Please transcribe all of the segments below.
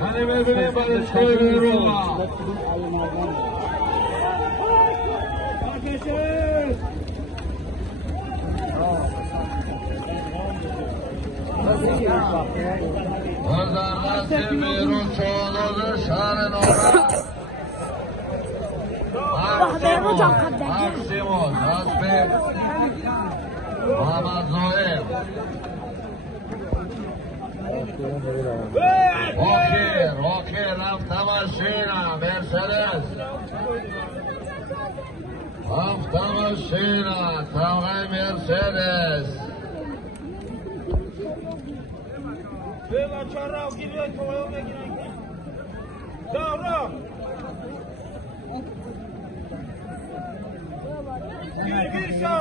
hani ببینیم برای چه رو وزارت بیرون چهار شهر نورا هفسیمون حسب محمد زاهر اوکی رفت ماشینا مرسدس رفت ماشینا طبقه مرسدس بچه ها را گیرید توایو بگیرید دارا گیر شا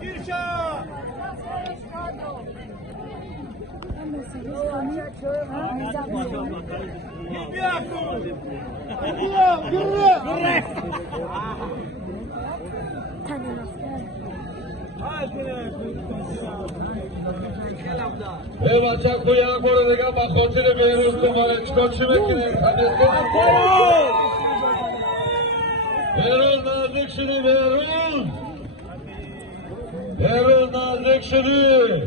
گیر شا ای بچه کوی یک بار دیگه با خاطر بیروز کماره چکار چی میکنه؟ بیروز نزدیک شدی بیروز نزدیک شدی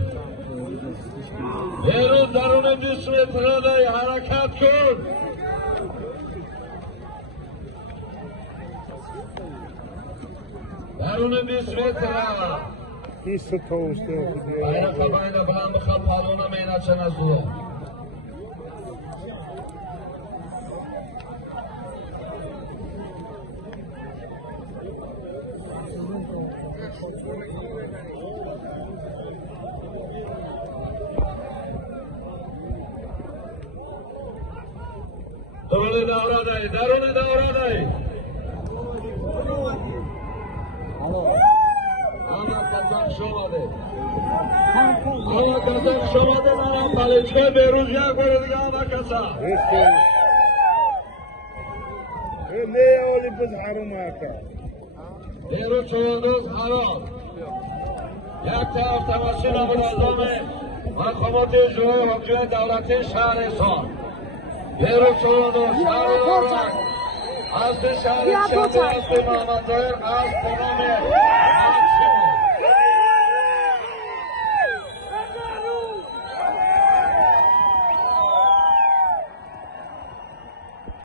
بیروز درون 20 متر دای حرکت کن درون 20 متر He's supposed to. bayrak bayna bulan bıxal palona meyna çanazulu. Darune davraday. آیا کسان شماده دارم پلیچه بیروز یک بار دیگه آمه کسا نه اولی بز حروم آکا بیروز چوندوز حرام یک طرف تماشین منظم محکمات اجرایی حکومت دولتی شهرستان بیروز چوندوز شهر اورک هست شهر شهر هست محمد ظاهر هست به نام